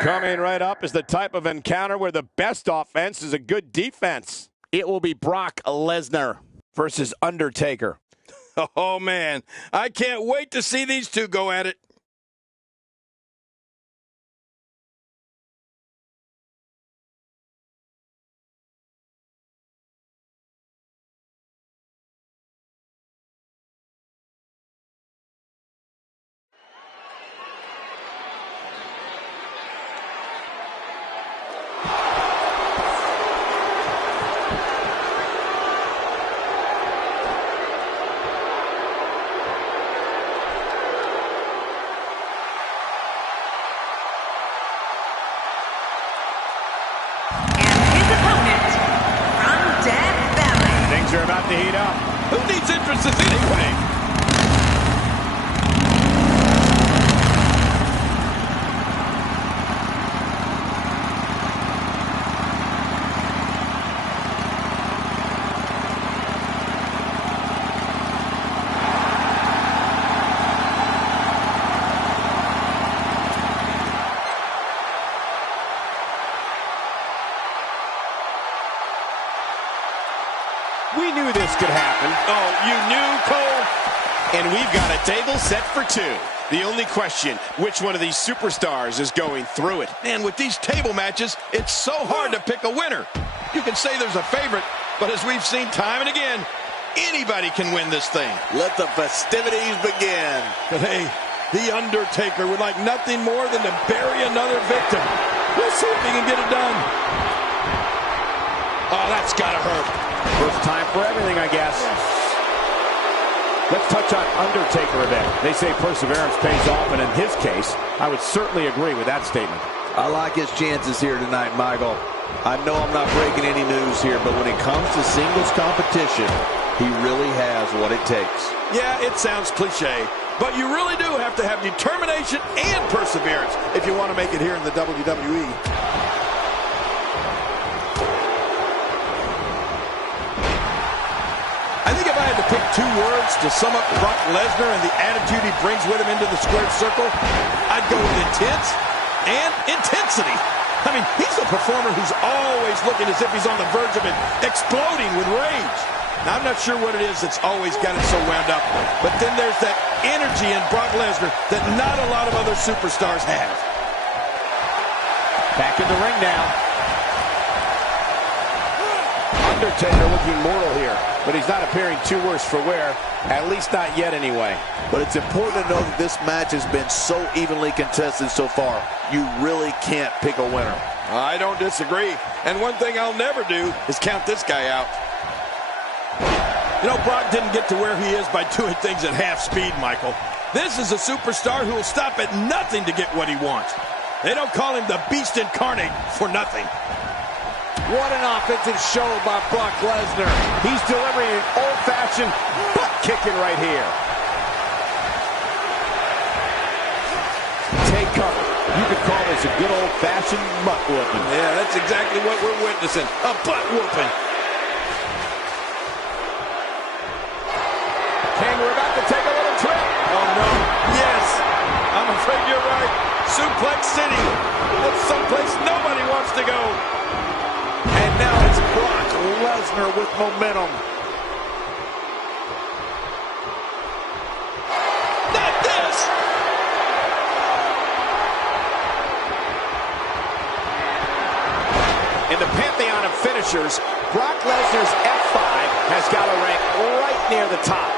Coming right up is the type of encounter where the best offense is a good defense. It will be Brock Lesnar versus Undertaker. Oh, man. I can't wait to see these two go at it. They're about to heat up. Who needs entrances anyway? We knew this could happen. Oh, you knew, Cole? And we've got a table set for two. The only question, which one of these superstars is going through it? Man, with these table matches, it's so hard to pick a winner. You can say there's a favorite, but as we've seen time and again, anybody can win this thing. Let the festivities begin. But hey, The Undertaker would like nothing more than to bury another victim. We'll see if he can get it done. Oh, that's gotta hurt. First time for everything, I guess. Let's touch on Undertaker a bit. They say perseverance pays off, and in his case, I would certainly agree with that statement. I like his chances here tonight, Michael. I know I'm not breaking any news here, but when it comes to singles competition, he really has what it takes. Yeah, it sounds cliche, but you really do have to have determination and perseverance if you want to make it here in the WWE. I think if I had to pick two words to sum up Brock Lesnar and the attitude he brings with him into the squared circle, I'd go with intense and intensity. I mean, he's a performer who's always looking as if he's on the verge of it, exploding with rage. Now, I'm not sure what it is that's always got him so wound up, but then there's that energy in Brock Lesnar that not a lot of other superstars have. Back in the ring now. Undertaker looking mortal here, but he's not appearing too worse for wear, at least not yet anyway. But it's important to know that this match has been so evenly contested so far. You really can't pick a winner. I don't disagree. And one thing I'll never do is count this guy out. You know, Brock didn't get to where he is by doing things at half speed, Michael. This is a superstar who will stop at nothing to get what he wants. They don't call him the Beast Incarnate for nothing. What an offensive show by Brock Lesnar. He's delivering an old-fashioned butt kicking right here. Take cover. You could call this a good old-fashioned butt whooping. Yeah, that's exactly what we're witnessing. A butt whooping. King, we're about to take a little trip. Oh, no. Yes. I'm afraid you're right. Suplex City. That's someplace nobody wants to go. And now it's Brock Lesnar with momentum. Not this! In the pantheon of finishers, Brock Lesnar's F5 has got to rank right near the top.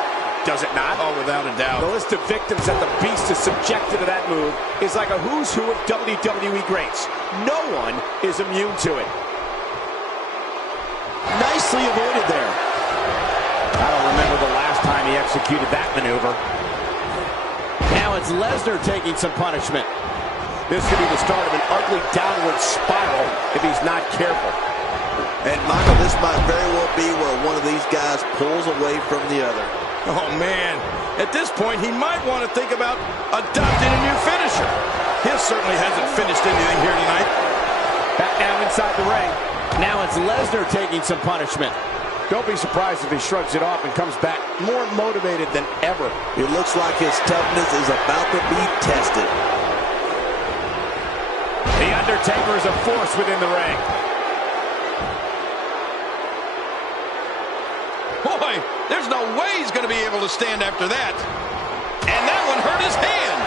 Does it not? Oh, without a doubt. The list of victims that the Beast is subjected to that move is like a who's who of WWE greats. No one is immune to it. Nicely avoided there. I don't remember the last time he executed that maneuver. Now it's Lesnar taking some punishment. This could be the start of an ugly downward spiral if he's not careful. And Michael, this might very well be where one of these guys pulls away from the other. Oh, man. At this point, he might want to think about adopting a new finisher. He certainly hasn't finished anything here tonight. Back now inside the ring. Now it's Lesnar taking some punishment. Don't be surprised if he shrugs it off and comes back more motivated than ever. It looks like his toughness is about to be tested. The Undertaker is a force within the ring. Boy, there's no way he's going to be able to stand after that. And that one hurt his hand.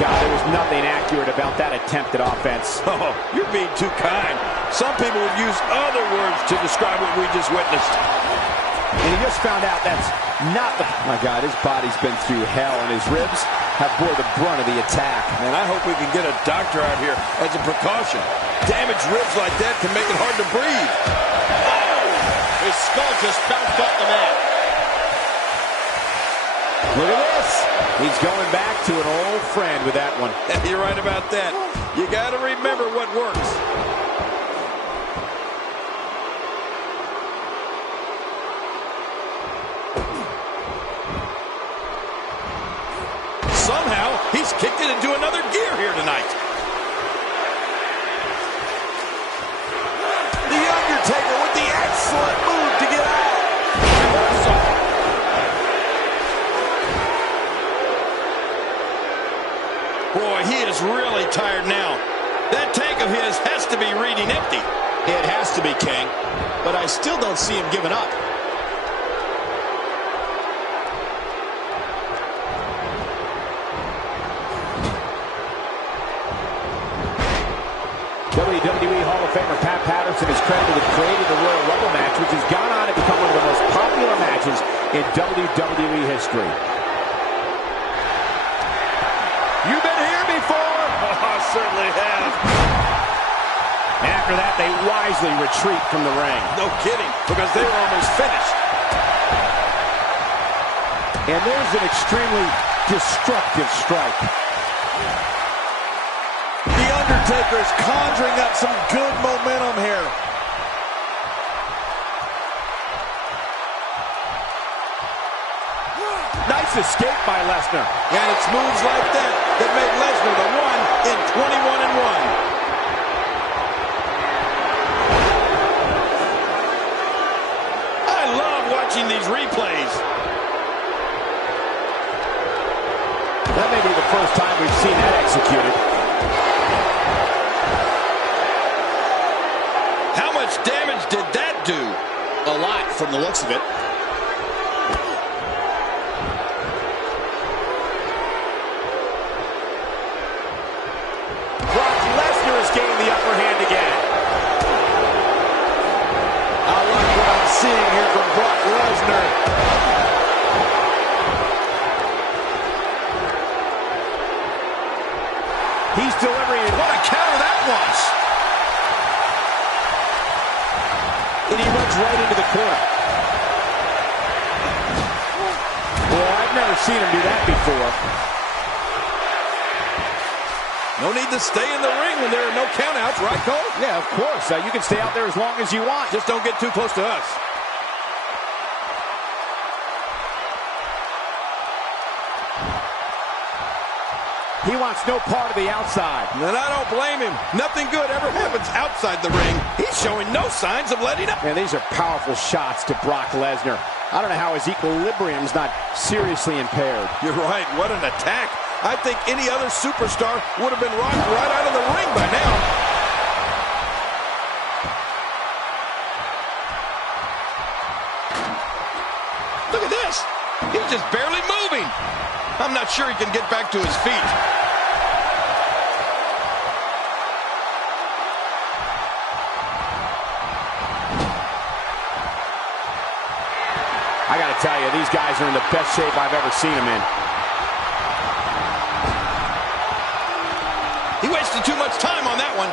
God, there was nothing accurate about that attempted offense. Oh, you're being too kind. Some people would use other words to describe what we just witnessed. And he just found out that's not the... My God, his body's been through hell, and his ribs have bore the brunt of the attack. And I hope we can get a doctor out here as a precaution. Damaged ribs like that can make it hard to breathe. Oh! His skull just bounced off the mat. Look at this. He's going back to an old friend with that one. You're right about that. You got to remember what works. Somehow, he's kicked it into another gear here tonight. The Undertaker with the excellent move to get out. Boy, he is really tired now. That tank of his has to be reading empty. It has to be, King. But I still don't see him giving up. WWE Hall of Famer Pat Patterson is credited with creating the Royal Rumble match, which has gone on to become one of the most popular matches in WWE history. You've been here before. Oh, I certainly have. After that, they wisely retreat from the ring. No kidding, because they were almost finished. And there's an extremely destructive strike. The Undertaker is conjuring up some good momentum here. Nice escape by Lesnar. And it's moves like that that made Lesnar the one in 21-1. I love watching these replays. That may be the first time we've seen that executed. How much damage did that do? A lot from the looks of it. Brock Lesnar has gained the upper hand again. I like what I'm seeing here from Brock Lesnar. He's delivering it. What a counter that was. And he runs right into the corner. Well, I've never seen him do that before. No need to stay in the ring when there are no countouts, right, Cole? Yeah, of course. You can stay out there as long as you want. Just don't get too close to us. He wants no part of the outside. And I don't blame him. Nothing good ever happens outside the ring. He's showing no signs of letting up. Man, these are powerful shots to Brock Lesnar. I don't know how his equilibrium's not seriously impaired. You're right. What an attack. I think any other superstar would have been rocked right out of the ring by now. Look at this. He's just barely moving. I'm not sure he can get back to his feet. I gotta tell you, these guys are in the best shape I've ever seen them in. He wasted too much time on that one.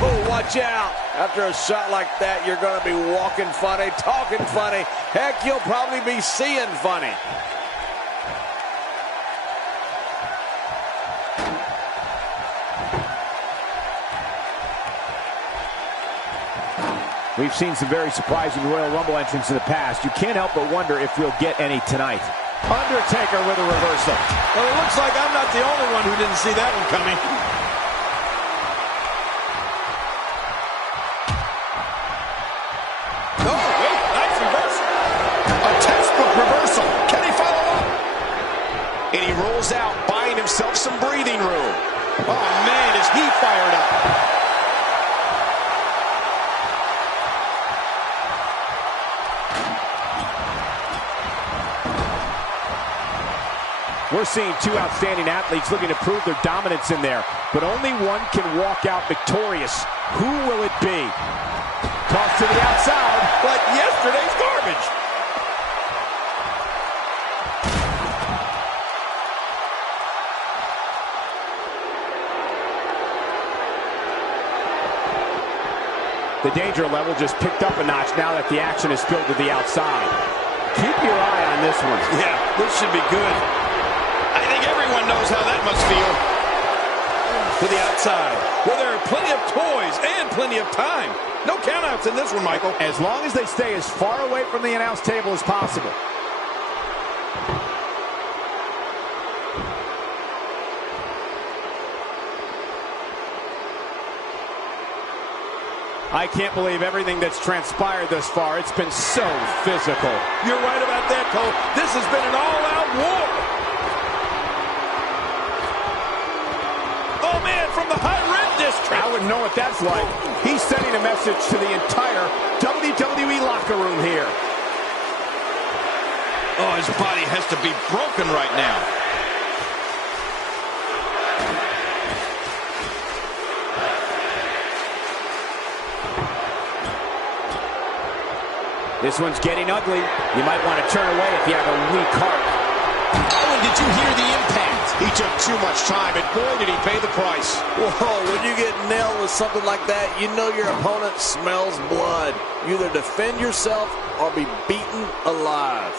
Oh, watch out. After a shot like that, you're going to be walking funny, talking funny. Heck, you'll probably be seeing funny. We've seen some very surprising Royal Rumble entrants in the past. You can't help but wonder if we'll get any tonight. Undertaker with a reversal. Well, it looks like I'm not the only one who didn't see that one coming. Oh, wait, nice reversal. Oh, man, is he fired up. We're seeing two outstanding athletes looking to prove their dominance in there, but only one can walk out victorious. Who will it be? Toss to the outside. Like yesterday's garbage. The danger level just picked up a notch now that the action is spilled to the outside. Keep your eye on this one. Yeah, this should be good. I think everyone knows how that must feel. To the outside, where there are plenty of toys and plenty of time. No countouts in this one, Michael. As long as they stay as far away from the announce table as possible. I can't believe everything that's transpired thus far. It's been so physical. You're right about that, Cole. This has been an all-out war. Oh, man, from the high red district. I wouldn't know what that's like. He's sending a message to the entire WWE locker room here. Oh, his body has to be broken right now. This one's getting ugly. You might want to turn away if you have a weak heart. Oh, and did you hear the impact? He took too much time, and boy, did he pay the price. Whoa, when you get nailed with something like that, you know your opponent smells blood. You either defend yourself or be beaten alive.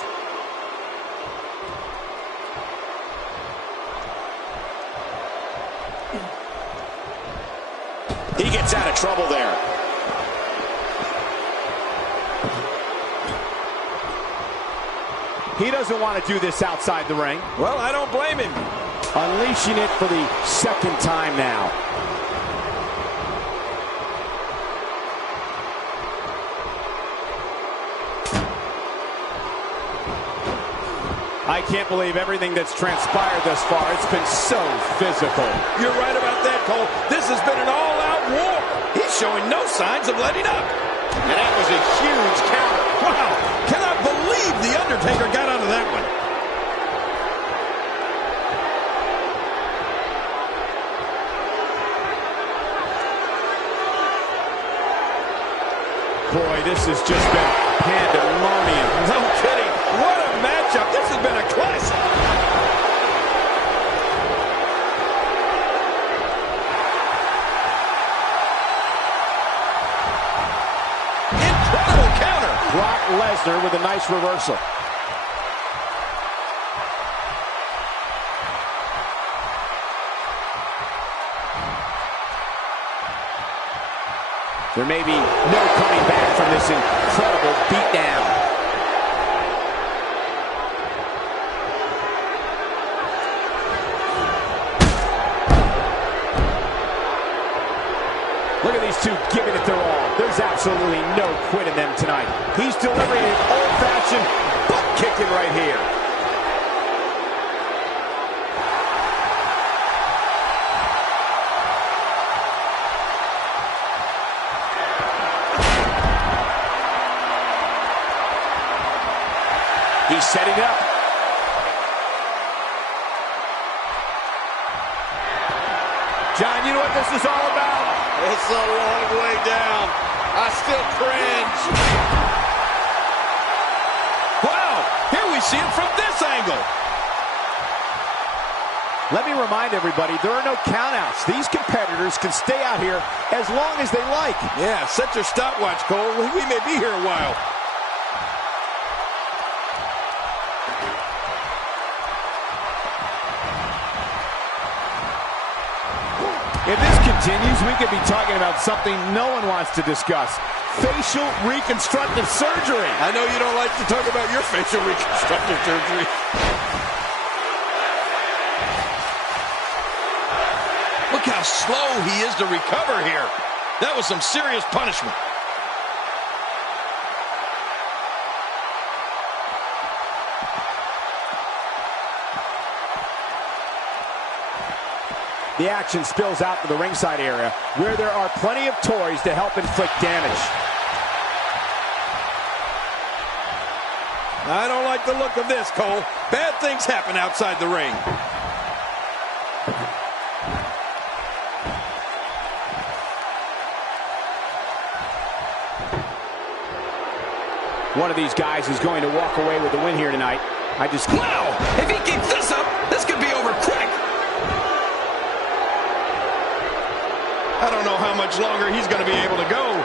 He gets out of trouble there. He doesn't want to do this outside the ring. Well, I don't blame him. Unleashing it for the second time now. I can't believe everything that's transpired thus far. It's been so physical. You're right about that, Cole. This has been an all-out war. He's showing no signs of letting up. And that was a huge counter. Wow, cannot believe The Undertaker got out of that one. Boy, this has just been pandemonium. No kidding. What a matchup. This has been a classic. Incredible counter. Brock Lesnar with a nice reversal. There may be no coming back from this incredible beatdown. Look at these two giving it their all. There's absolutely no quit in them tonight. He's delivering an old-fashioned butt kicking right here. He's setting it up. John, you know what this is all about? It's a long way down. I still cringe. Wow, here we see it from this angle. Let me remind everybody, there are no countouts. These competitors can stay out here as long as they like. Yeah, set your stopwatch, Cole. We may be here a while. If this continues, we could be talking about something no one wants to discuss. Facial reconstructive surgery. I know you don't like to talk about your facial reconstructive surgery. Look how slow he is to recover here. That was some serious punishment. The action spills out to the ringside area, where there are plenty of toys to help inflict damage. I don't like the look of this, Cole. Bad things happen outside the ring. One of these guys is going to walk away with the win here tonight. Wow! If he keeps this up, this could be over quick. I don't know how much longer he's going to be able to go.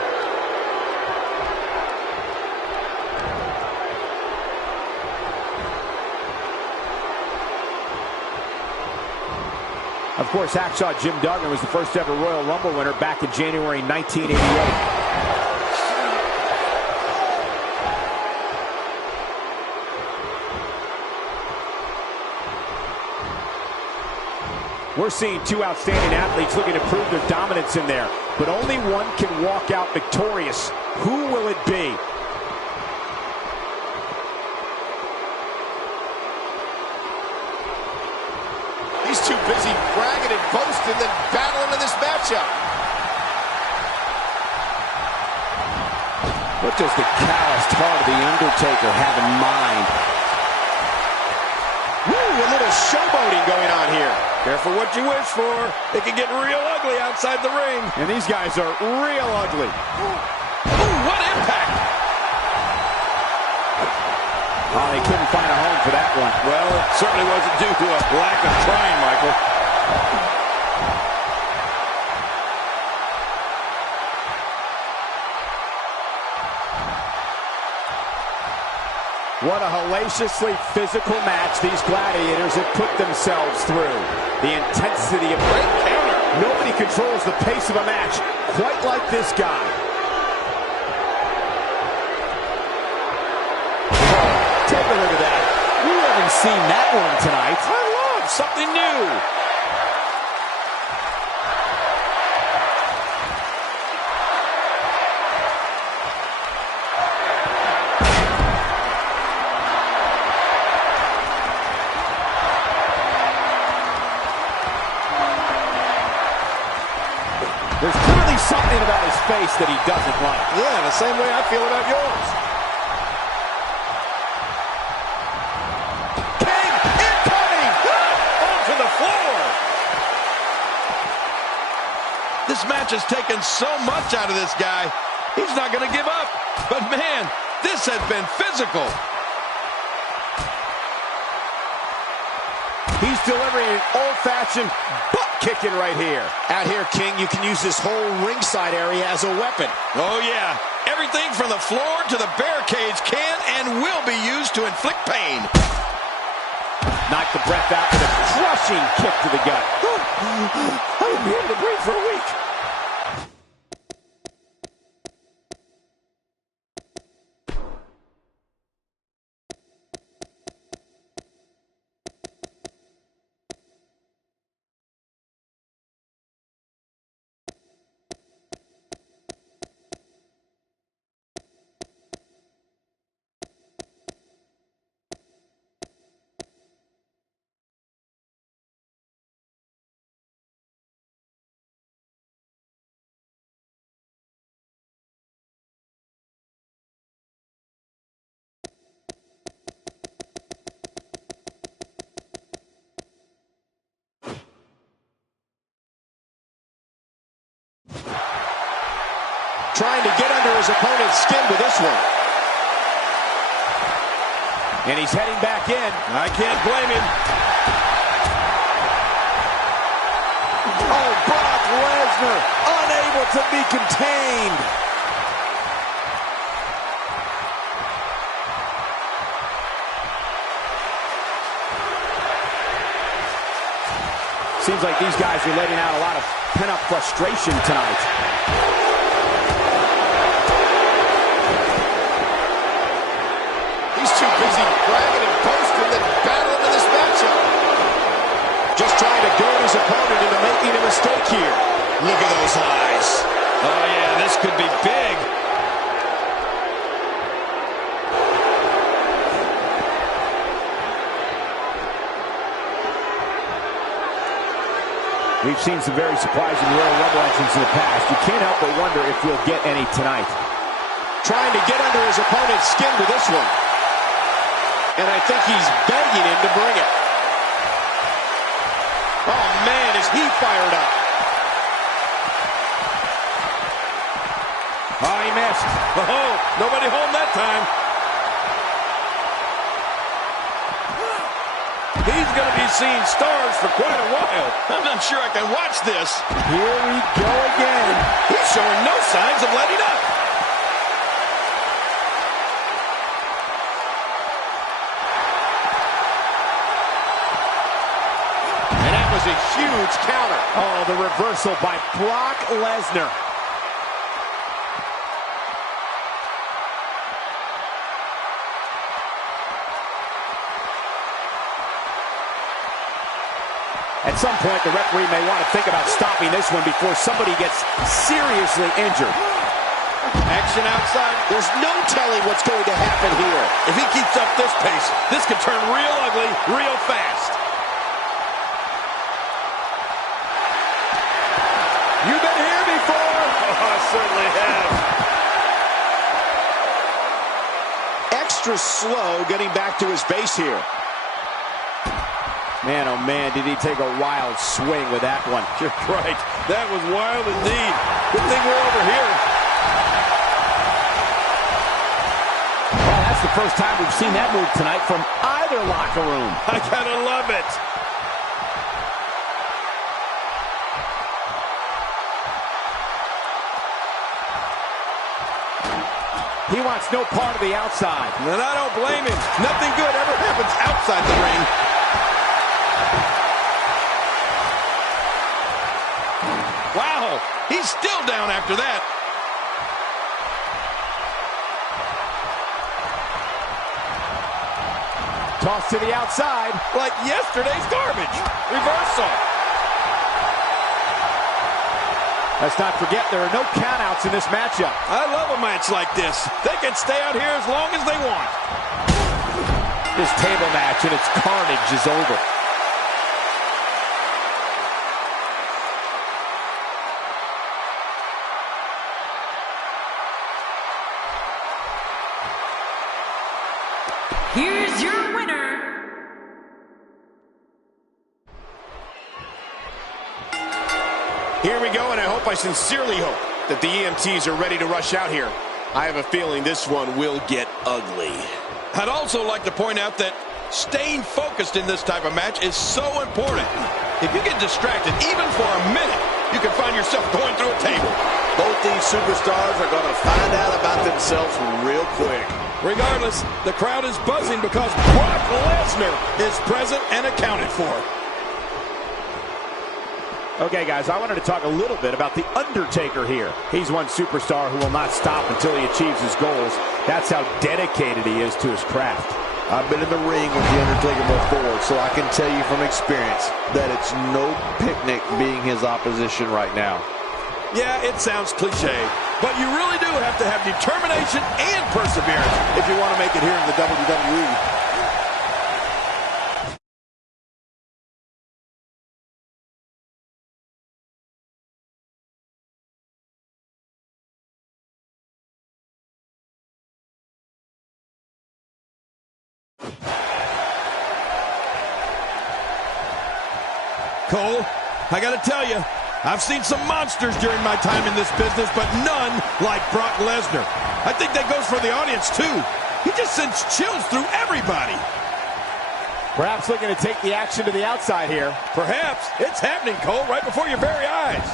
Of course, Hacksaw Jim Duggan was the first ever Royal Rumble winner back in January 1988. We're seeing two outstanding athletes looking to prove their dominance in there, but only one can walk out victorious. Who will it be? He's too busy bragging and boasting than battling in this matchup. What does the calloused heart of The Undertaker have in mind? Woo, a little showboating going on here. Careful what you wish for. It can get real ugly outside the ring. And these guys are real ugly. Ooh, what impact! Oh, they couldn't find a home for that one. Well, it certainly wasn't due to a lack of trying, Michael. What a hellaciously physical match these gladiators have put themselves through. The intensity of great counter. Nobody controls the pace of a match quite like this guy. Oh, take a look at that. We haven't seen that one tonight. I love something new. There's clearly something about his face that he doesn't like. Yeah, the same way I feel about yours. King incoming! Onto the floor! This match has taken so much out of this guy. He's not going to give up. But man, this has been physical. He's delivering an old-fashioned butt-kicking right here. Out here, King, you can use this whole ringside area as a weapon. Oh, yeah. Everything from the floor to the barricades can and will be used to inflict pain. Knocked the breath out with a crushing kick to the gut. I won't be able to breathe for a week. Trying to get under his opponent's skin with this one. And he's heading back in. I can't blame him. Oh, Brock Lesnar, unable to be contained. Seems like these guys are letting out a lot of pent-up frustration tonight. Too busy bragging and boasting than battling in this matchup. Just trying to goad his opponent into making a mistake here. Look at those eyes. Oh, yeah, this could be big. We've seen some very surprising Royal Rumble entrants in the past. You can't help but wonder if we'll get any tonight. Trying to get under his opponent's skin with this one. And I think he's begging him to bring it. Oh, man, is he fired up. Oh, he missed. Oh, nobody home that time. He's going to be seeing stars for quite a while. I'm not sure I can watch this. Here we go again. He's showing no signs of letting up. And that was a huge counter. Oh, the reversal by Brock Lesnar. At some point, the referee may want to think about stopping this one before somebody gets seriously injured. Action outside. There's no telling what's going to happen here. If he keeps up this pace, this could turn real ugly real fast. You've been here before. Oh, I certainly have. Extra slow getting back to his base here. Man, oh man, did he take a wild swing with that one. You're right. That was wild indeed. Good thing we're over here. Well, that's the first time we've seen that move tonight from either locker room. I gotta love it. He wants no part of the outside. And I don't blame him. Nothing good ever happens outside the ring. Wow, he's still down after that. Toss to the outside. Like yesterday's garbage. Reversal. Let's not forget there are no countouts in this matchup. I love a match like this. They can stay out here as long as they want. This table match and its carnage is over. Here's your winner. Here we go, and I sincerely hope that the EMTs are ready to rush out here. I have a feeling this one will get ugly. I'd also like to point out that staying focused in this type of match is so important. If you get distracted, even for a minute, you can find yourself going through a table. Both these superstars are going to find out about themselves real quick. Regardless, the crowd is buzzing because Brock Lesnar is present and accounted for. Okay, guys, I wanted to talk a little bit about The Undertaker here. He's one superstar who will not stop until he achieves his goals. That's how dedicated he is to his craft. I've been in the ring with The Undertaker before, so I can tell you from experience that it's no picnic being his opposition right now. Yeah, it sounds cliche, but you really do have to have determination and perseverance if you want to make it here in the WWE. Cole, I got to tell you, I've seen some monsters during my time in this business, but none like Brock Lesnar. I think that goes for the audience, too. He just sends chills through everybody. Perhaps looking to take the action to the outside here. Perhaps. It's happening, Cole, right before your very eyes.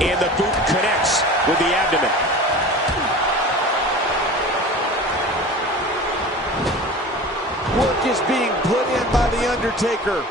And the boot connects with the abdomen. Work is being put in by The Undertaker.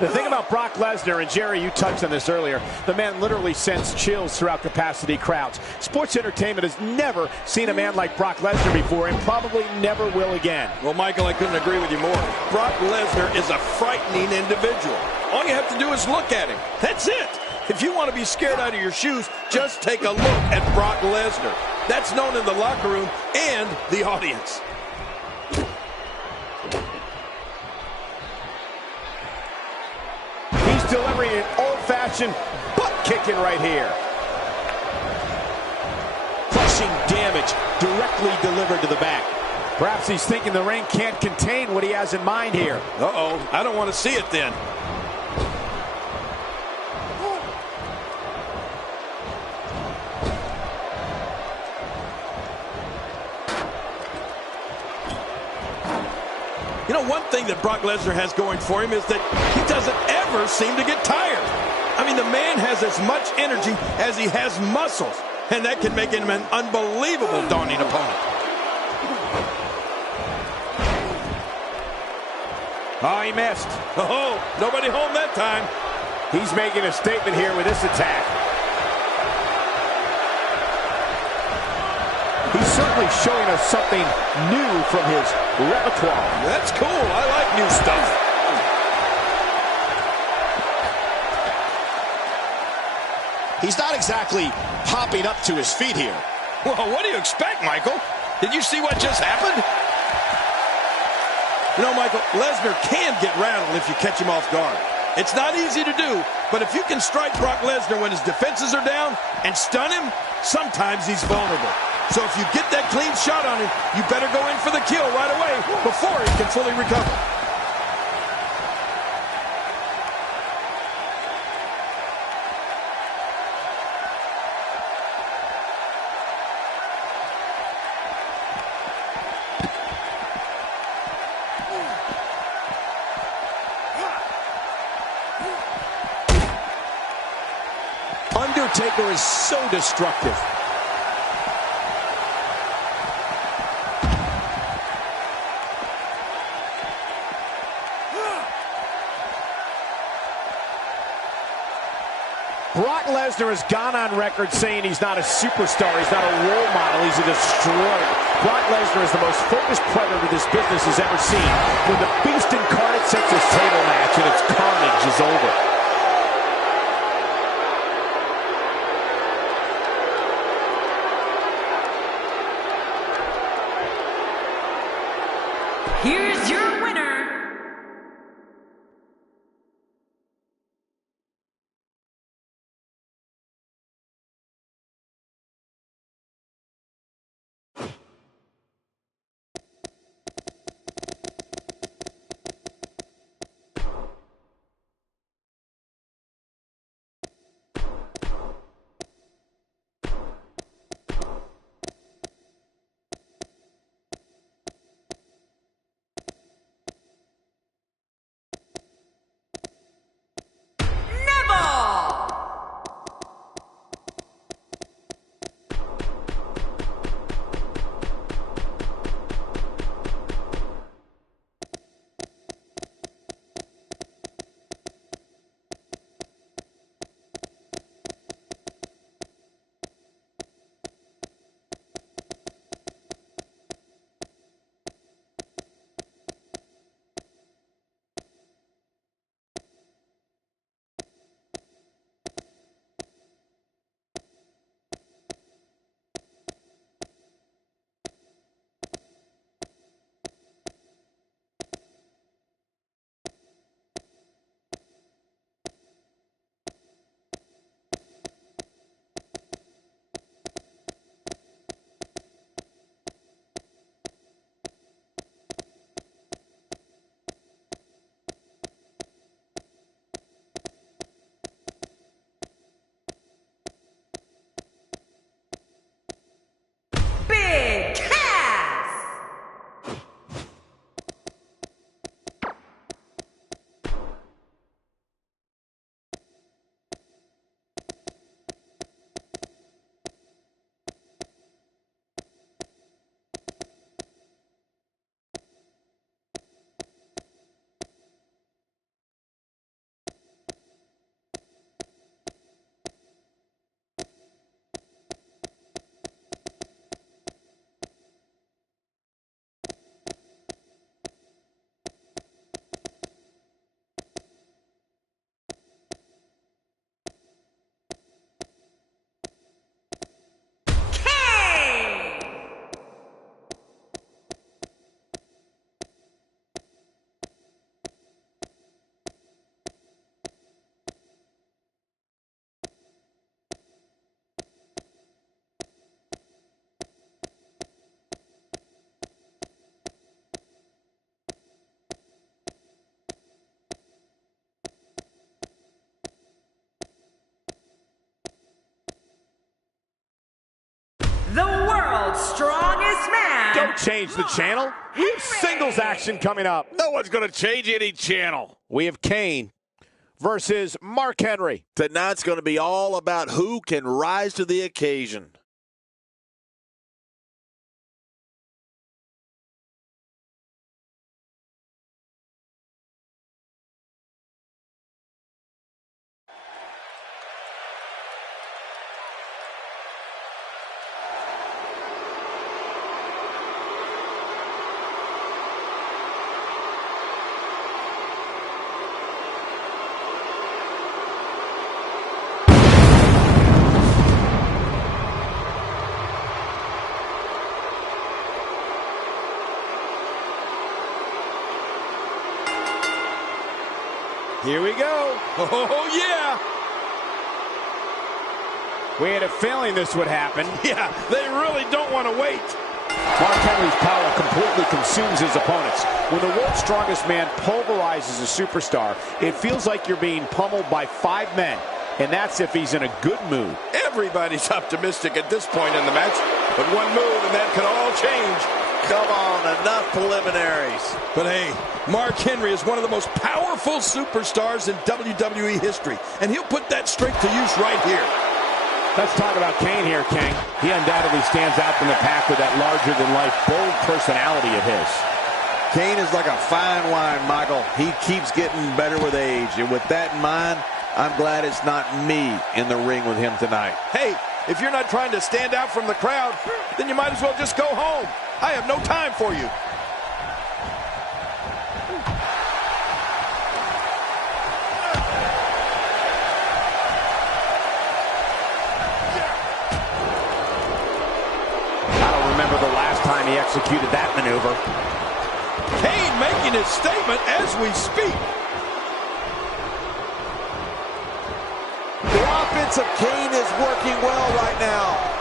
The thing about Brock Lesnar, and Jerry, you touched on this earlier, the man literally sends chills throughout capacity crowds. Sports entertainment has never seen a man like Brock Lesnar before and probably never will again. Well, Michael, I couldn't agree with you more. Brock Lesnar is a frightening individual. All you have to do is look at him. That's it. If you want to be scared out of your shoes, just take a look at Brock Lesnar. That's known in the locker room and the audience. He's delivering an old-fashioned butt-kicking right here. Crushing damage directly delivered to the back. Perhaps he's thinking the ring can't contain what he has in mind here. Uh-oh, I don't want to see it then. You know, one thing that Brock Lesnar has going for him is that he doesn't ever seem to get tired. I mean, the man has as much energy as he has muscles, and that can make him an unbelievable daunting opponent. Oh, he missed. Oh, nobody home that time. He's making a statement here with this attack. He's certainly showing us something new from his repertoire. That's cool. I like new stuff. He's not exactly hopping up to his feet here. Well, what do you expect, Michael? Did you see what just happened? You know, Michael, Lesnar can get rattled if you catch him off guard. It's not easy to do, but if you can strike Brock Lesnar when his defenses are down and stun him, sometimes he's vulnerable. So if you get that clean shot on him, you better go in for the kill right away before he can fully recover. Undertaker is so destructive. Brock Lesnar has gone on record saying he's not a superstar, he's not a role model, he's a destroyer. Brock Lesnar is the most focused predator this business has ever seen. When the beast incarnate sets his table match and its carnage is over. Here's your winner, change the channel. We have singles action coming up. No one's going to change any channel. We have Kane versus Mark Henry. Tonight's going to be all about who can rise to the occasion. Here we go. Oh, yeah. We had a feeling this would happen. Yeah, they really don't want to wait. Mark Henry's power completely consumes his opponents. When the world's strongest man pulverizes a superstar, it feels like you're being pummeled by 5 men. And that's if he's in a good mood. Everybody's optimistic at this point in the match. But one move and that could all change. Come on, enough preliminaries. But hey, Mark Henry is one of the most powerful superstars in WWE history. And he'll put that strength to use right here. Let's talk about Kane here, King. He undoubtedly stands out from the pack with that larger-than-life, bold personality of his. Kane is like a fine wine, Michael. He keeps getting better with age. And with that in mind, I'm glad it's not me in the ring with him tonight. Hey, if you're not trying to stand out from the crowd, then you might as well just go home. I have no time for you. I don't remember the last time he executed that maneuver. Kane making his statement as we speak. The offense of Kane is working well right now.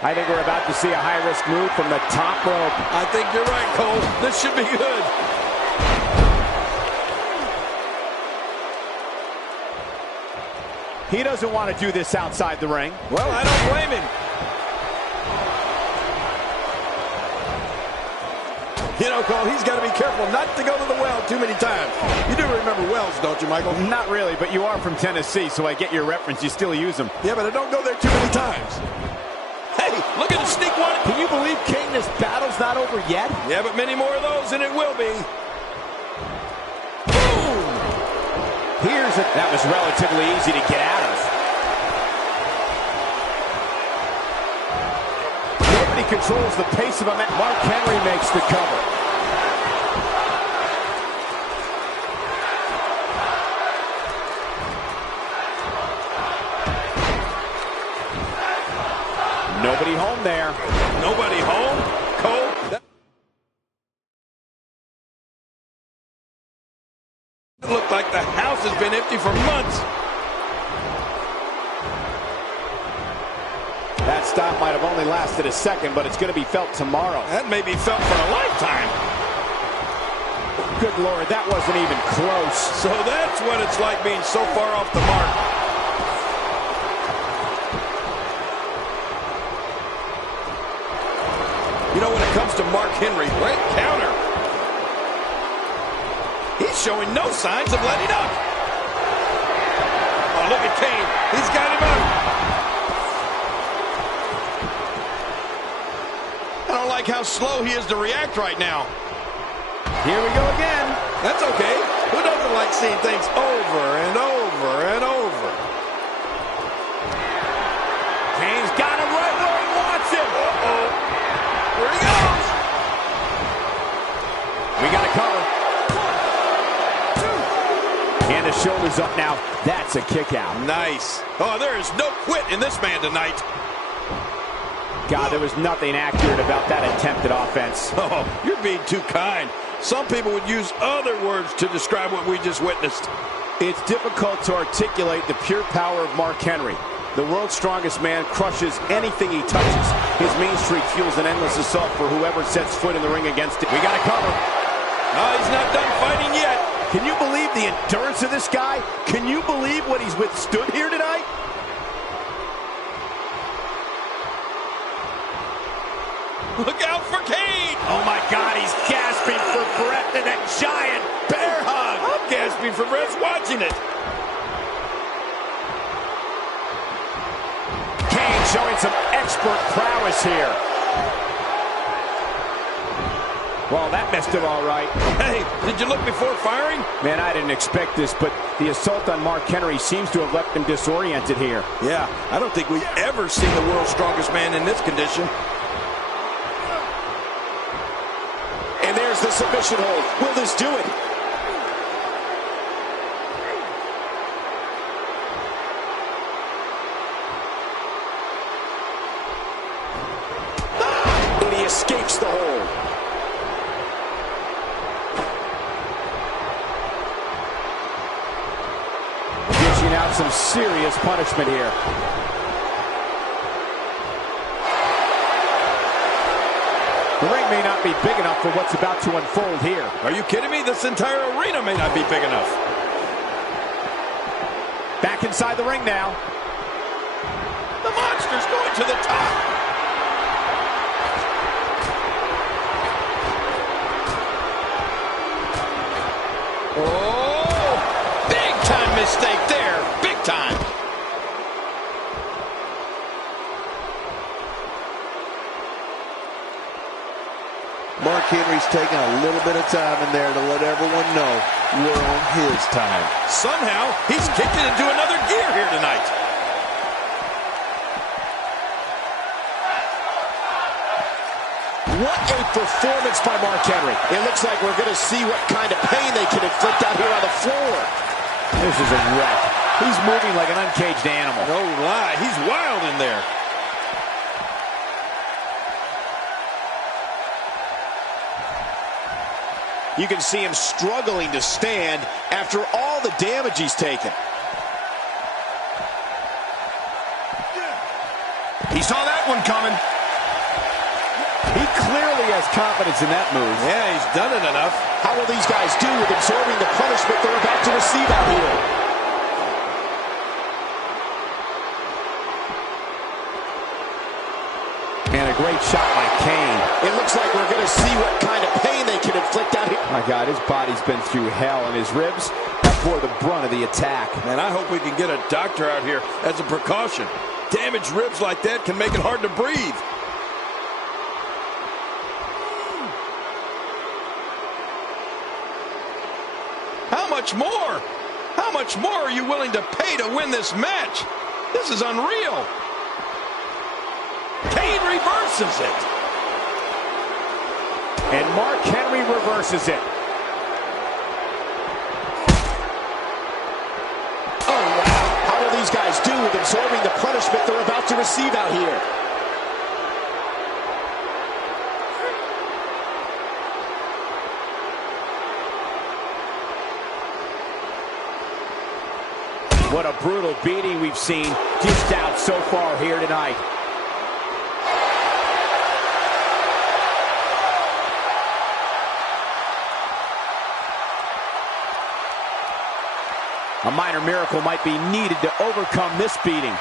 I think we're about to see a high-risk move from the top rope. I think you're right, Cole. This should be good. He doesn't want to do this outside the ring. Well, I don't blame him. You know, Cole, he's got to be careful not to go to the well too many times. You do remember wells, don't you, Michael? Not really, but you are from Tennessee, so I get your reference. You still use them. Yeah, but I don't go there too many times. Hey, look at the sneak one. Can you believe, King, this battle's not over yet? Yeah, but many more of those, and it will be. Boom! Here's it. That was relatively easy to get out of. Nobody controls the pace of a match. Mark Henry makes the cover. Nobody home there. Nobody home? Cole? It looked like the house has been empty for months. That stop might have only lasted a second, but it's going to be felt tomorrow. That may be felt for a lifetime. Good Lord, that wasn't even close. So that's what it's like being so far off the mark. You know, when it comes to Mark Henry, great counter. He's showing no signs of letting up. Oh, look at Kane. He's got him up. I don't like how slow he is to react right now. Here we go again. That's okay. Who doesn't like seeing things over and over and over? Kane's got him right where he wants him. Uh-oh. Here he goes. We got a cover. 1, 2. And the shoulders up now. That's a kick out. Nice. Oh, there is no quit in this man tonight. God, there was nothing accurate about that attempted offense. Oh, you're being too kind. Some people would use other words to describe what we just witnessed. It's difficult to articulate the pure power of Mark Henry. The world's strongest man crushes anything he touches. His mean streak fuels an endless assault for whoever sets foot in the ring against it. We got to cover. Oh, he's not done fighting yet. Can you believe the endurance of this guy? Can you believe what he's withstood here tonight? Look out for Kane! Oh my God, he's gasping for breath in that giant bear hug. I'm gasping for breath watching it. Kane showing some expert prowess here. Well, that missed him all right. Hey, did you look before firing? Man, I didn't expect this, but the assault on Mark Henry seems to have left him disoriented here. Yeah, I don't think we've ever seen the world's strongest man in this condition. And there's the submission hold. Will this do it? And he escapes the hold. Dishing out some serious punishment here. The ring may not be big enough for what's about to unfold here. Are you kidding me? This entire arena may not be big enough. Back inside the ring now. The monster's going to the top. Oh, big time mistake there. Big time. Mark Henry's taking a little bit of time in there to let everyone know we're on his time. Somehow, he's kicked it into another gear here tonight. What a performance by Mark Henry. It looks like we're going to see what kind of pain they can inflict out here on the floor. This is a wreck. He's moving like an uncaged animal. No lie, he's wild in there. You can see him struggling to stand after all the damage he's taken. He saw that one coming. He clearly has confidence in that move. Yeah, he's done it enough. How will these guys do with absorbing the punishment they're about to receive out here? And a great shot by Kane. It looks like we're going to see what kind of pain they can inflict out here. My God, his body's been through hell, and his ribs have bore the brunt of the attack. Man, I hope we can get a doctor out here as a precaution. Damaged ribs like that can make it hard to breathe. How much more? How much more are you willing to pay to win this match? This is unreal. Kane reverses it. And Mark Henry reverses it. Oh, wow. How will these guys do with absorbing the punishment they're about to receive out here? What a brutal beating we've seen dished out so far here tonight. A minor miracle might be needed to overcome this beating.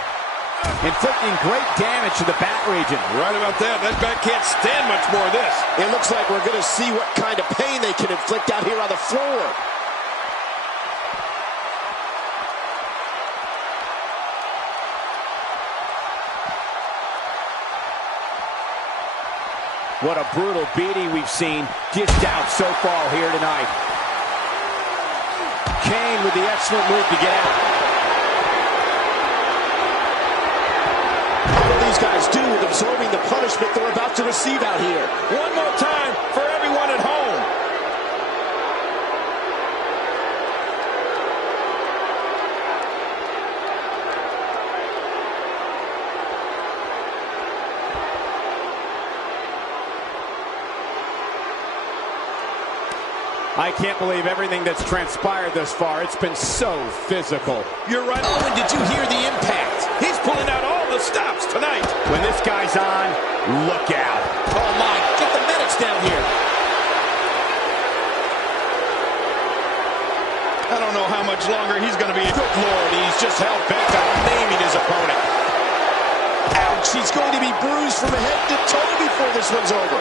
Inflicting great damage to the back region. Right about that. That back can't stand much more of this. It looks like we're going to see what kind of pain they can inflict out here on the floor. What a brutal beating we've seen dished out so far here tonight. Kane with the excellent move to get out. How will these guys do with absorbing the punishment they're about to receive out here? One more time for everyone at home. I can't believe everything that's transpired thus far. It's been so physical. You're right. Oh, and did you hear the impact? He's pulling out all the stops tonight. When this guy's on, look out. Oh, my. Get the medics down here. much longer he's going to be. Good Lord, he's just hell-bent on naming his opponent. Ouch, he's going to be bruised from head to toe before this one's over.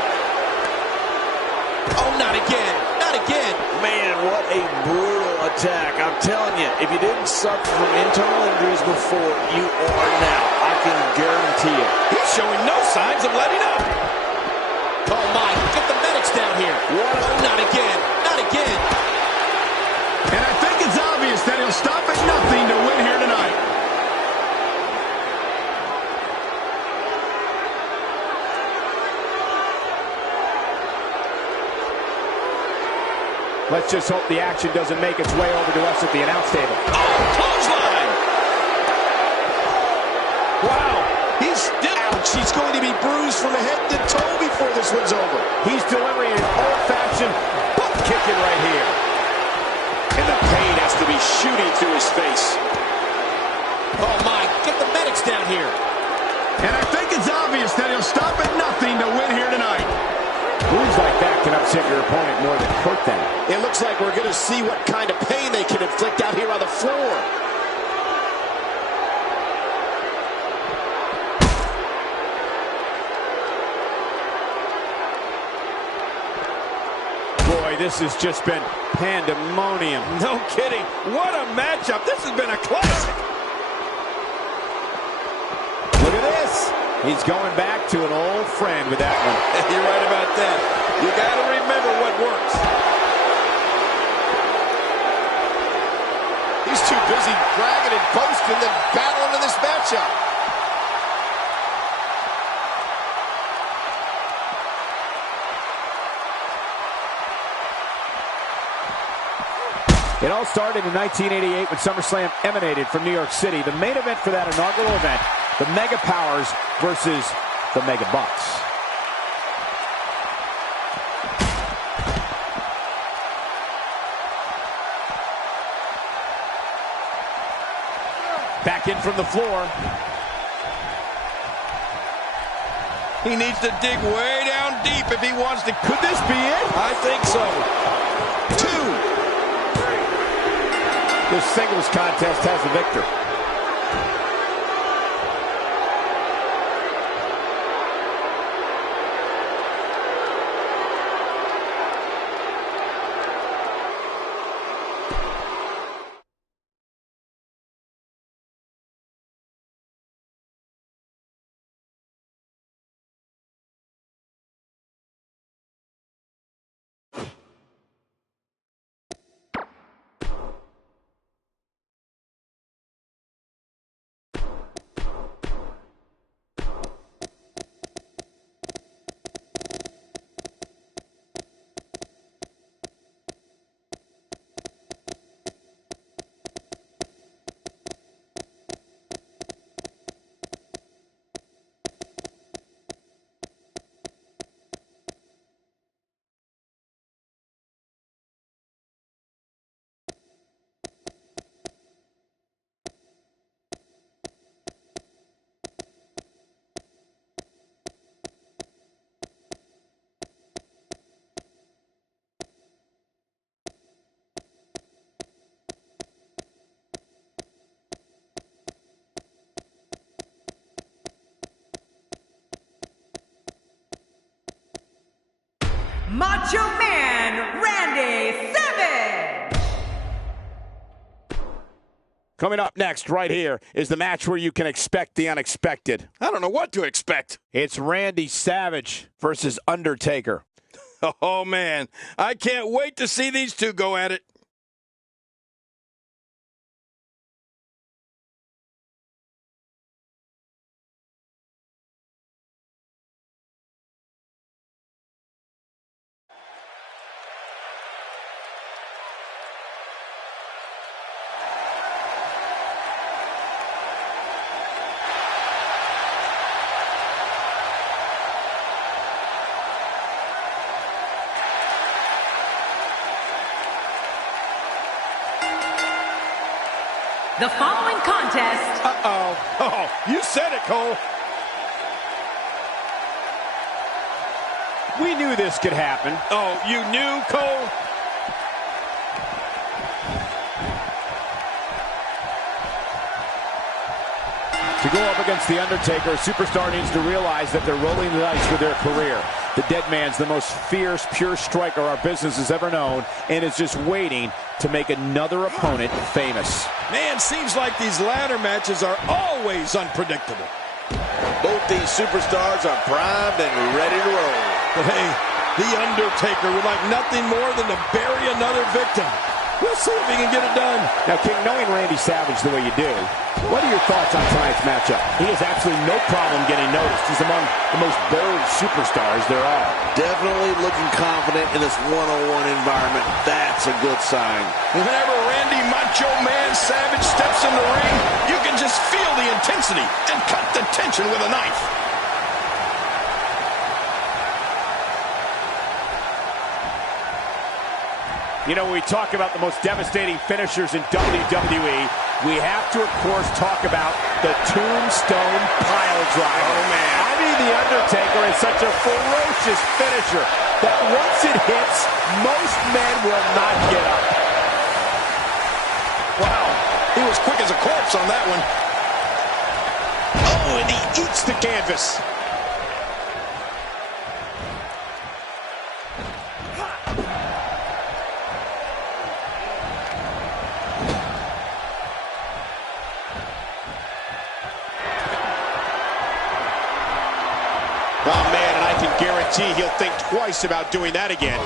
Oh, not again, not again. Man, what a brutal attack. I'm telling you, if you didn't suffer from internal injuries before, you are now. I can guarantee it. He's showing no signs of letting up. Oh, my, get the medics down here. What? Oh, not again, not again. And I think it's obvious that he'll stop at nothing to win here tonight. Let's just hope the action doesn't make its way over to us at the announce table. Oh, clothesline! Wow, he's still... Ouch, he's going to be bruised from head to toe before this one's over. He's delivering an old-fashioned butt kicking right here. And the pain has to be shooting through his face. Oh, my, get the medics down here. And I think it's obvious that he'll stop at nothing to win here tonight. Moves like that can upset your opponent more than hurt them. It looks like we're going to see what kind of pain they can inflict out here on the floor. Boy, this has just been pandemonium. No kidding. What a matchup. This has been a classic. Look at this. He's going back to an old friend with that one. You're right about that. You got to remember what works. He's too busy bragging and boasting than battling in this matchup. It all started in 1988 when SummerSlam emanated from New York City. The main event for that inaugural event, the Mega Powers versus the Mega Bucks. Back in from the floor. He needs to dig way down deep if he wants to. Could this be it? I think so. 2. This singles contest has the victor. Macho Man Randy Savage. Coming up next, right here, is the match where you can expect the unexpected. I don't know what to expect. It's Randy Savage versus Undertaker. Oh, man. I can't wait to see these two go at it. The following contest. Oh, you said it, Cole. We knew this could happen. Oh, you knew, Cole? To go up against The Undertaker, a superstar needs to realize that they're rolling the dice with their career. The dead man's the most fierce, pure striker our business has ever known, and is just waiting to make another opponent famous. Man, seems like these ladder matches are always unpredictable. Both these superstars are primed and ready to roll. But hey, The Undertaker would like nothing more than to bury another victim. We'll see if he can get it done. Now, King, knowing Randy Savage the way you do, what are your thoughts on tonight's matchup? He has absolutely no problem getting noticed. He's among the most bold superstars there are. Definitely looking confident in this one-on-one environment. That's a good sign. Whenever Randy Macho Man Savage steps in the ring, you can just feel the intensity and cut the tension with a knife. You know, when we talk about the most devastating finishers in WWE, we have to, of course, talk about the Tombstone Piledriver. Oh, man. I mean, The Undertaker is such a ferocious finisher that once it hits, most men will not get up. Wow, he was quick as a corpse on that one. Oh, and he eats the canvas. Oh, man, and I can guarantee he'll think twice about doing that again.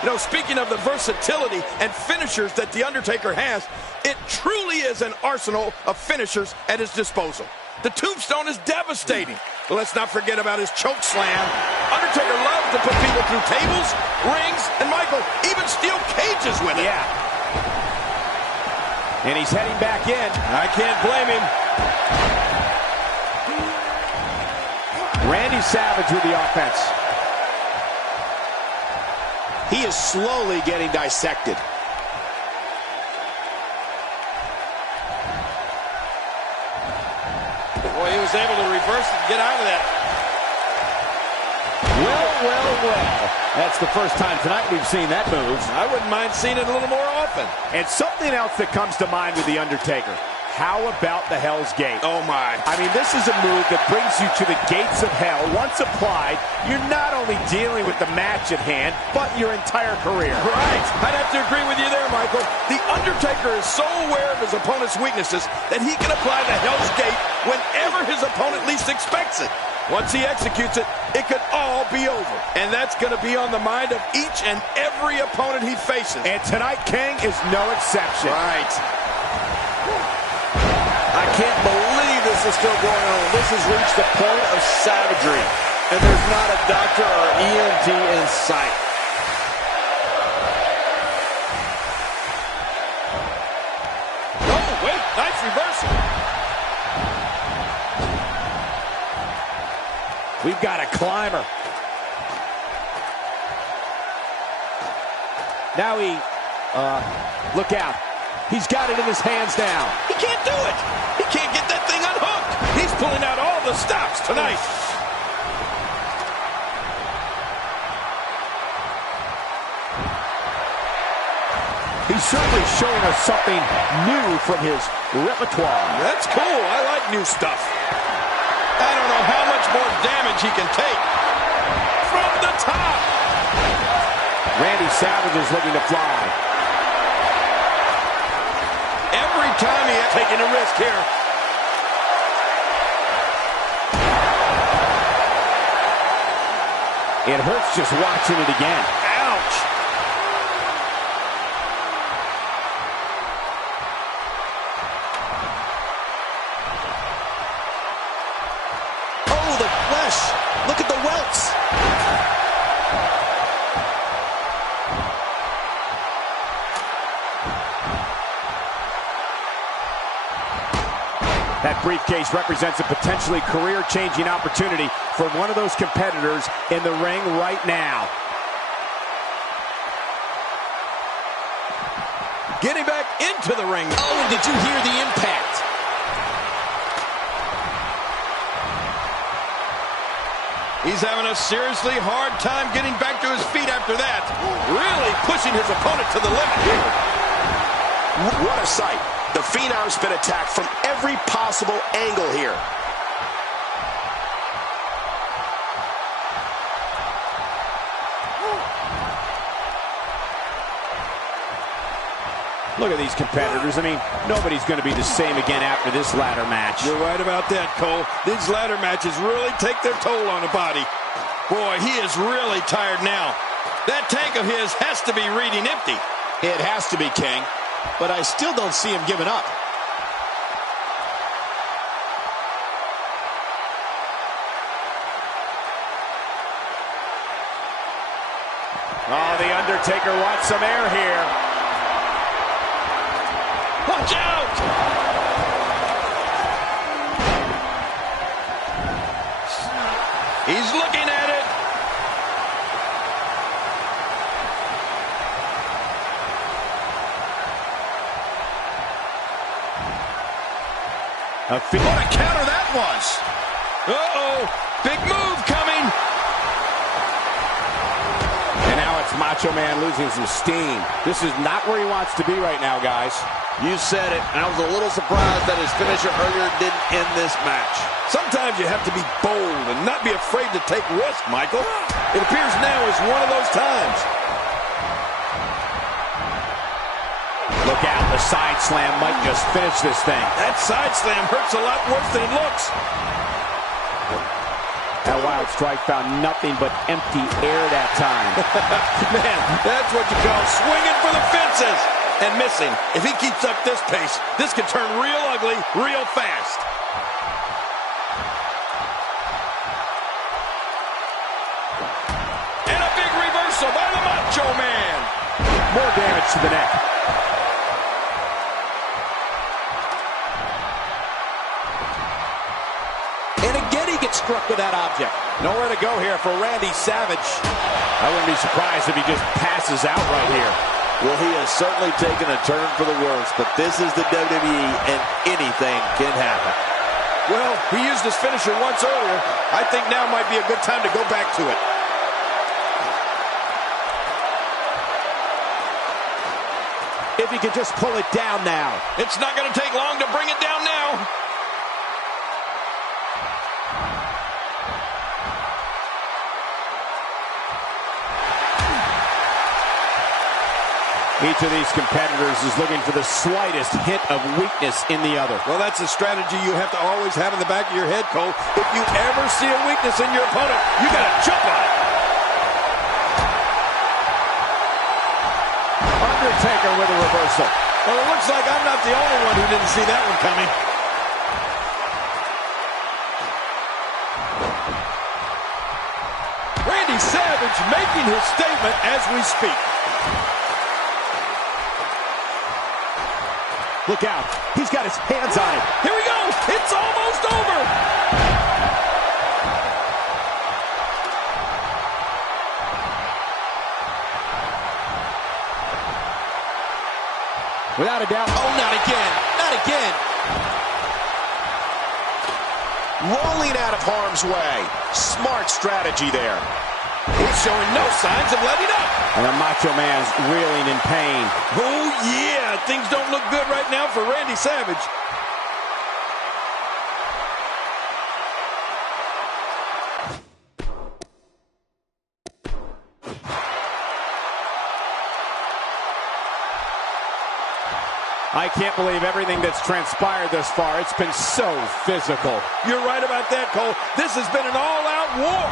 You know, speaking of the versatility and finishers that The Undertaker has, it truly is an arsenal of finishers at his disposal. The Tombstone is devastating. But let's not forget about his choke slam. Undertaker loves to put people through tables, rings, and Michael, even steel cages with it. Yeah. And he's heading back in. I can't blame him. Randy Savage with the offense. He is slowly getting dissected. Boy, he was able to reverse it and get out of that. Well. That's the first time tonight we've seen that move. I wouldn't mind seeing it a little more often. And something else that comes to mind with The Undertaker. How about the Hell's Gate? Oh, my. I mean, this is a move that brings you to the gates of hell. Once applied, you're not only dealing with the match at hand, but your entire career. Right. I'd have to agree with you there, Michael. The Undertaker is so aware of his opponent's weaknesses that he can apply the Hell's Gate whenever his opponent least expects it. Once he executes it, it could all be over. And that's going to be on the mind of each and every opponent he faces. And tonight, King, is no exception. Right. I can't believe this is still going on. This has reached the point of savagery, and there's not a doctor or EMT in sight. Oh, wait, nice reversal. We've got a climber. Now look out. He's got it in his hands now. He can't do it. He can't get that thing unhooked. He's pulling out all the stops tonight. He's certainly showing us something new from his repertoire. That's cool. I like new stuff. I don't know how much more damage he can take. From the top. Randy Savage is looking to fly. Every time he is taking a risk here. It hurts just watching it again. Ouch. Oh, the flesh. Look at the welts. That briefcase represents a potentially career-changing opportunity for one of those competitors in the ring right now. Getting back into the ring. Oh, and did you hear the impact? He's having a seriously hard time getting back to his feet after that. Really pushing his opponent to the limit here. What a sight. The Phenom's been attacked from every every possible angle here. Look at these competitors. I mean, nobody's going to be the same again after this ladder match. You're right about that, Cole. These ladder matches really take their toll on the body. Boy, he is really tired now. That tank of his has to be reading empty. It has to be, King, but I still don't see him giving up. Oh, the Undertaker wants some air here. Watch out! He's looking at it. What a counter that was. Uh-oh, big move coming. And now it's Macho Man losing some steam. This is not where he wants to be right now, guys. You said it, and I was a little surprised that his finisher earlier didn't end this match. Sometimes you have to be bold and not be afraid to take risks, Michael. It appears now is one of those times. Look out, the side slam might just finish this thing. That side slam hurts a lot worse than it looks. That wild strike found nothing but empty air that time. Man, that's what you call swinging for the fences and missing. If he keeps up this pace, this could turn real ugly real fast. And a big reversal by the Macho Man. More damage to the neck. And again, he gets struck with that object. Nowhere to go here for Randy Savage. I wouldn't be surprised if he just passes out right here. Well, he has certainly taken a turn for the worse, but this is the WWE, and anything can happen. Well, he used his finisher once earlier. I think now might be a good time to go back to it. If he could just pull it down now. It's not going to take long to bring it down now. Each of these competitors is looking for the slightest hint of weakness in the other. Well, that's a strategy you have to always have in the back of your head, Cole. If you ever see a weakness in your opponent, you got to jump on it. Undertaker with a reversal. Well, it looks like I'm not the only one who didn't see that one coming. Randy Savage making his statement as we speak. Look out. He's got his hands on it. Here we go. It's almost over. Without a doubt. Oh, not again. Not again. Rolling out of harm's way. Smart strategy there. He's showing no signs of letting up. And the Macho Man's reeling in pain. Oh, yeah. Things don't look good right now for Randy Savage. I can't believe everything that's transpired thus far. It's been so physical. You're right about that, Cole. This has been an all-out war.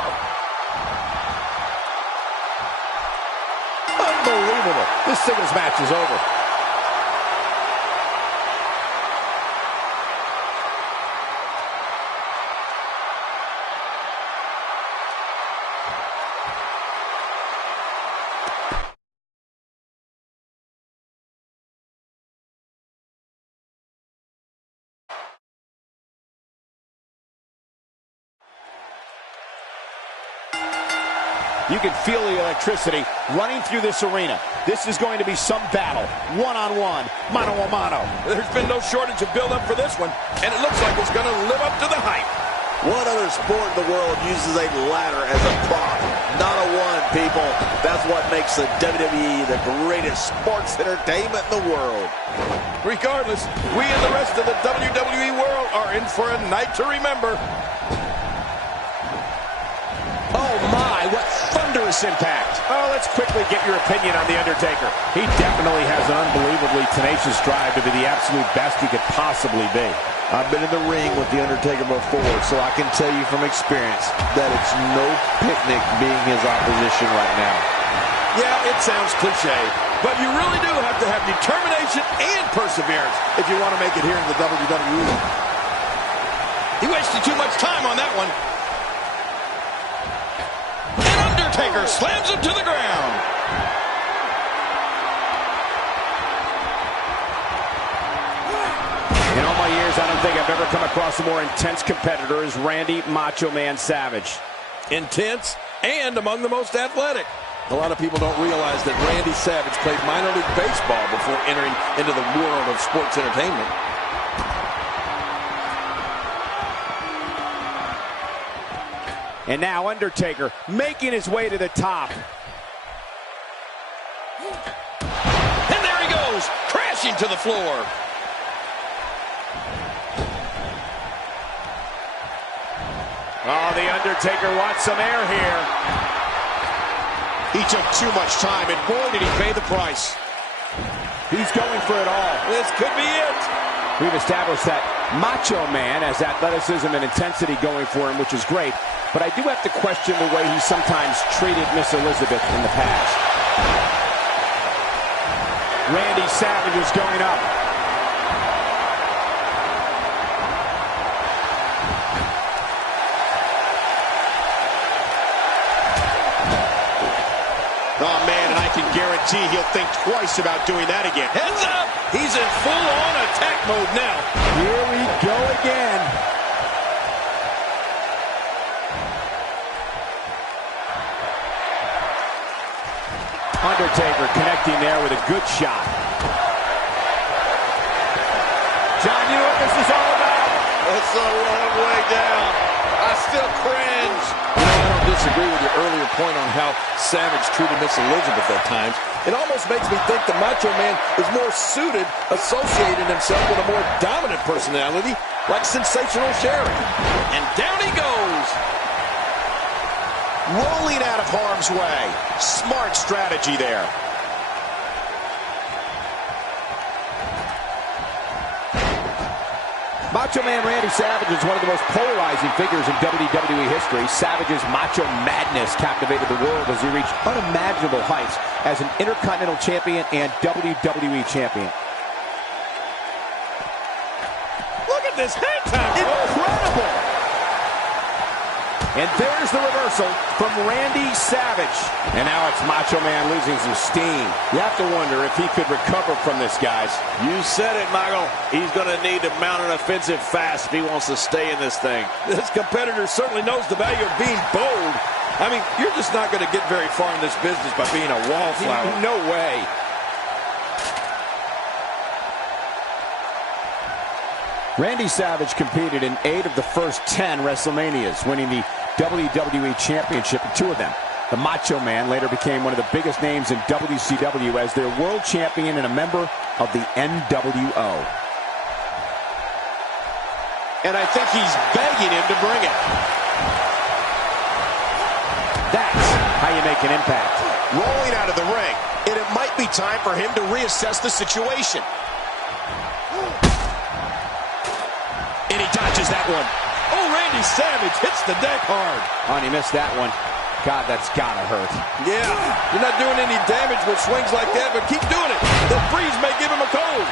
Unbelievable. This singles match is over. You can feel the electricity running through this arena. This is going to be some battle. One-on-one, mano-a-mano. There's been no shortage of build-up for this one, and it looks like it's going to live up to the hype. What other sport in the world uses a ladder as a prop? Not a one, people. That's what makes the WWE the greatest sports entertainment in the world. Regardless, we and the rest of the WWE world are in for a night to remember. Oh my, what thunderous impact. Oh, let's quickly get your opinion on The Undertaker. He definitely has an unbelievably tenacious drive to be the absolute best he could possibly be. I've been in the ring with The Undertaker before, so I can tell you from experience that it's no picnic being his opposition right now. Yeah, it sounds cliche, but you really do have to have determination and perseverance if you want to make it here in the WWE. He wasted too much time on that one. And Undertaker slams him to the ground. In all my years, I don't think I've ever come across a more intense competitor as Randy Macho Man Savage. Intense and among the most athletic. A lot of people don't realize that Randy Savage played minor league baseball before entering into the world of sports entertainment. And now Undertaker making his way to the top. And there he goes, crashing to the floor. Oh, The Undertaker wants some air here. He took too much time, and boy, did he pay the price. He's going for it all. This could be it. We've established that Macho Man has athleticism and intensity going for him, which is great. But I do have to question the way he sometimes treated Miss Elizabeth in the past. Randy Savage is going up. Oh, man, and I can guarantee he'll think twice about doing that again. Heads up! He's in full-on attack mode now. Here we go again. Undertaker connecting there with a good shot. John, you know what this is all about? It's a long way down. I still cringe. You know, I don't disagree with your earlier point on how Savage treated Miss Elizabeth at times. It almost makes me think the Macho Man is more suited, associating himself with a more dominant personality, like Sensational Sherry. And down he goes. Rolling out of harm's way. Smart strategy there. Macho Man Randy Savage is one of the most polarizing figures in WWE history. Savage's macho madness captivated the world as he reached unimaginable heights as an Intercontinental Champion and WWE Champion. Look at this head time. Incredible! And there's the reversal from Randy Savage. And now it's Macho Man losing some steam. You have to wonder if he could recover from this, guys. You said it, Michael. He's going to need to mount an offensive fast if he wants to stay in this thing. This competitor certainly knows the value of being bold. I mean, you're just not going to get very far in this business by being a wallflower. No way. Randy Savage competed in 8 of the first 10 WrestleManias, winning the WWE Championship in 2 of them. The Macho Man later became one of the biggest names in WCW as their world champion and a member of the NWO. And I think he's begging him to bring it. That's how you make an impact. Rolling out of the ring, and it might be time for him to reassess the situation. And he dodges that one. Oh, Randy Savage hits the deck hard. Oh, and he missed that one. God, that's gotta hurt. Yeah, you're not doing any damage with swings like that, but keep doing it. The freeze may give him a cold.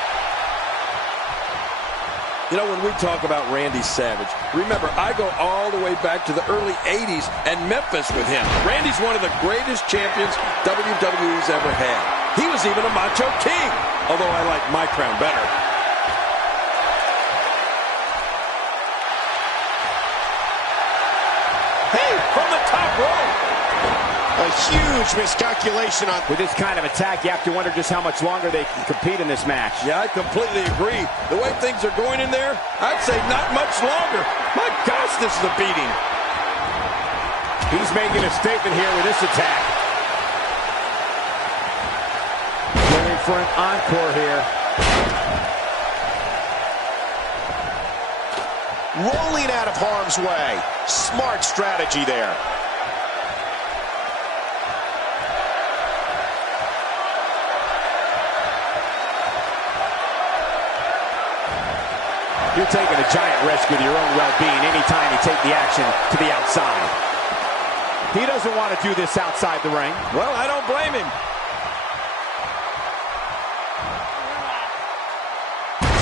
You know, when we talk about Randy Savage, remember, I go all the way back to the early 80s and Memphis with him. Randy's one of the greatest champions WWE's ever had. He was even a Macho King, although I like my crown better. Hey, from the top rope. A huge miscalculation on... With this kind of attack, you have to wonder just how much longer they can compete in this match. Yeah, I completely agree. The way things are going in there, I'd say not much longer. My gosh, this is a beating. He's making a statement here with this attack. Going for an encore here. Rolling out of harm's way. Smart strategy there. You're taking a giant risk with your own well-being anytime you take the action to the outside. He doesn't want to do this outside the ring. Well, I don't blame him.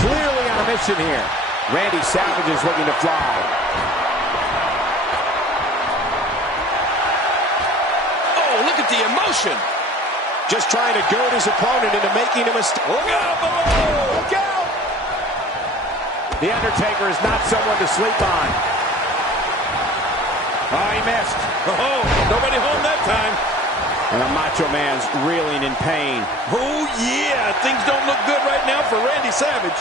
Clearly on a mission here. Randy Savage is looking to fly. Oh, look at the emotion. Just trying to goad his opponent into making a mistake. Look out below! Look out! The Undertaker is not someone to sleep on. Oh, he missed. Oh, nobody home that time. And the Macho Man's reeling in pain. Oh, yeah. Things don't look good right now for Randy Savage.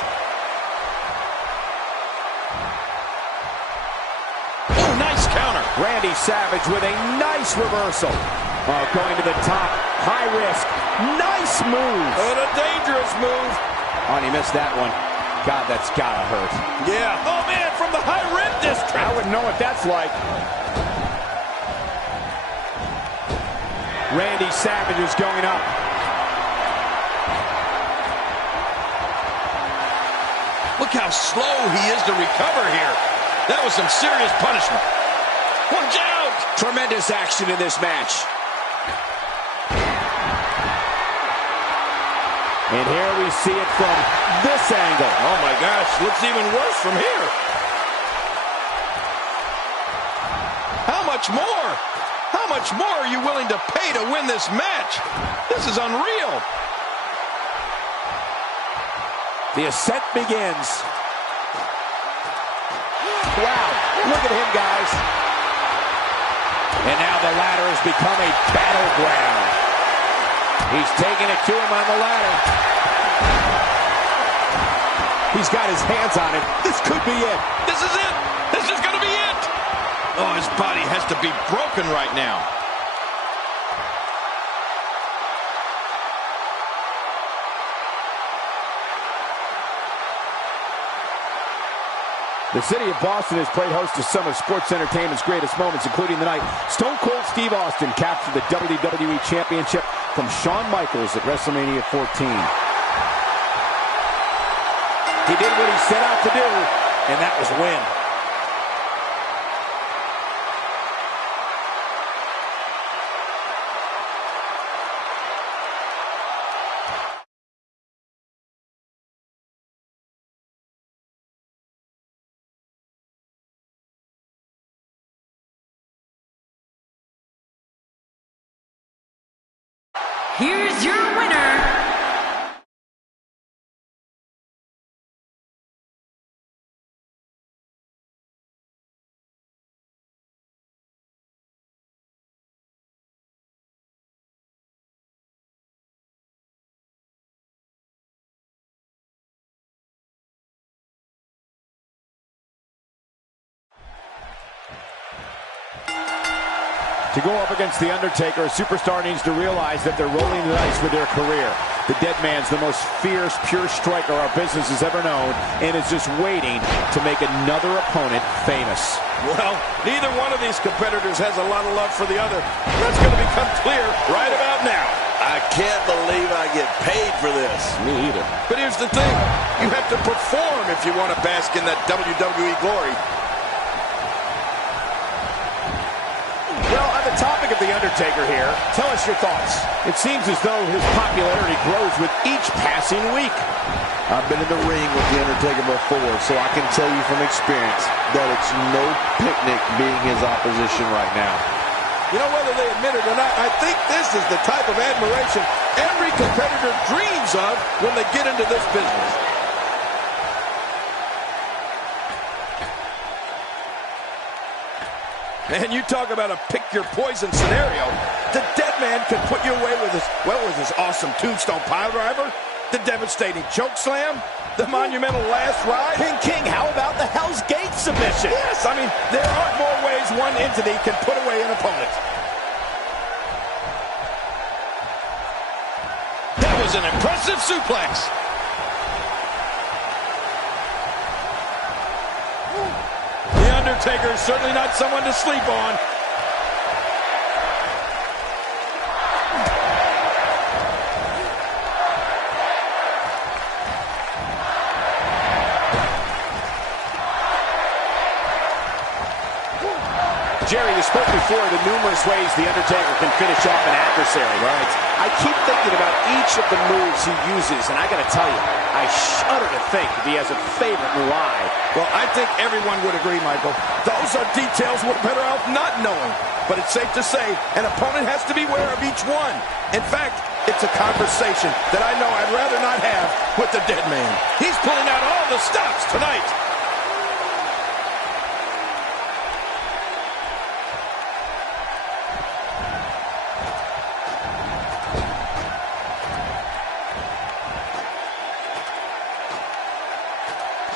Oh, nice counter. Randy Savage with a nice reversal. Oh, going to the top. High risk. Nice move. And a dangerous move. Oh, and he missed that one. God, that's gotta hurt. Yeah. Oh, man, from the high rim district. I wouldn't know what that's like. Randy Savage is going up. Look how slow he is to recover here. That was some serious punishment. Watch out! Tremendous action in this match. And here we see it from this angle. Oh, my gosh. Looks even worse from here. How much more? How much more are you willing to pay to win this match? This is unreal. The ascent begins. Wow, look at him, guys. And now the ladder has become a battleground. He's taking it to him on the ladder. He's got his hands on it. This could be it. This is it. This is going to be it. Oh, his body has to be broken right now. The city of Boston has played host to some of sports entertainment's greatest moments, including the night Stone Cold Steve Austin captured the WWE Championship from Shawn Michaels at WrestleMania 14. He did what he set out to do, and that was win. Here's your winner, To go up against The Undertaker, a superstar needs to realize that they're rolling the dice with their career. The dead man's the most fierce, pure striker our business has ever known, and is just waiting to make another opponent famous. Well, neither one of these competitors has a lot of love for the other. That's going to become clear right about now. I can't believe I get paid for this. Me either. But here's the thing. You have to perform if you want to bask in that WWE glory. Well, on the topic of The Undertaker here, tell us your thoughts. It seems as though his popularity grows with each passing week. I've been in the ring with The Undertaker before, so I can tell you from experience that it's no picnic being his opposition right now. You know, whether they admit it or not, I think this is the type of admiration every competitor dreams of when they get into this business. And you talk about a pick-your-poison scenario. The dead man can put you away with his awesome tombstone piledriver, the devastating choke slam, the monumental last ride. King, how about the Hell's Gate submission? Yes, I mean, there aren't more ways one entity can put away an opponent. That was an impressive suplex. The Undertaker is certainly not someone to sleep on. Jerry, you spoke before the numerous ways The Undertaker can finish off an adversary. Right. I keep thinking about each of the moves he uses, and I got to tell you, I shudder to think if he has a favorite and why. Well, I think everyone would agree, Michael. Those are details we're better off not knowing. But it's safe to say an opponent has to be aware of each one. In fact, it's a conversation that I know I'd rather not have with the dead man. He's pulling out all the stops tonight.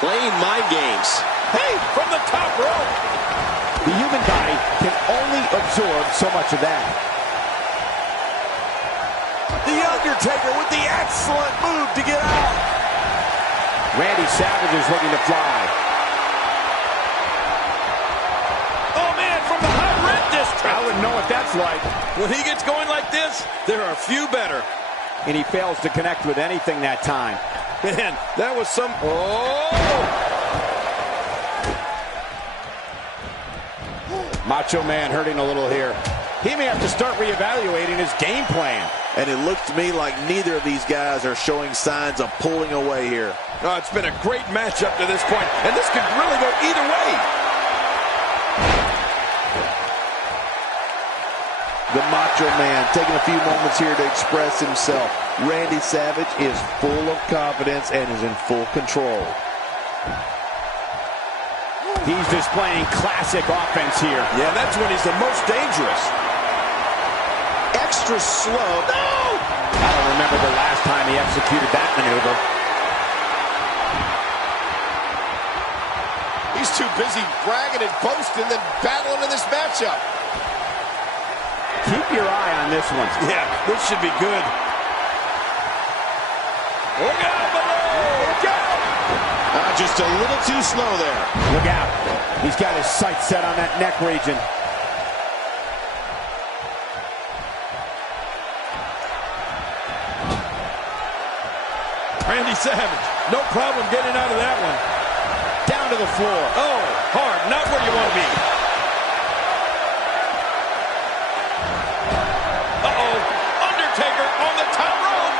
Playing mind games. Hey, from the top rope. The human body can only absorb so much of that. The Undertaker with the excellent move to get out. Randy Savage is looking to fly. Oh, man, from the high red district. I wouldn't know what that's like. When he gets going like this, there are a few better. And he fails to connect with anything that time. Man, that was some... Oh! Macho Man hurting a little here. He may have to start reevaluating his game plan. And it looks to me like neither of these guys are showing signs of pulling away here. Oh, it's been a great match up to this point, and this could really go either way. The Macho Man taking a few moments here to express himself. Randy Savage is full of confidence and is in full control. He's displaying classic offense here. Yeah, that's when he's the most dangerous. Extra slow. No! I don't remember the last time he executed that maneuver. He's too busy bragging and boasting than battling in this matchup. Keep your eye on this one. Yeah, this should be good. Look out below! Look out! Just a little too slow there. Look out. He's got his sights set on that neck region. Randy Savage, no problem getting out of that one. Down to the floor. Oh, hard, not where you want to be. Uh-oh, Undertaker on the top rope.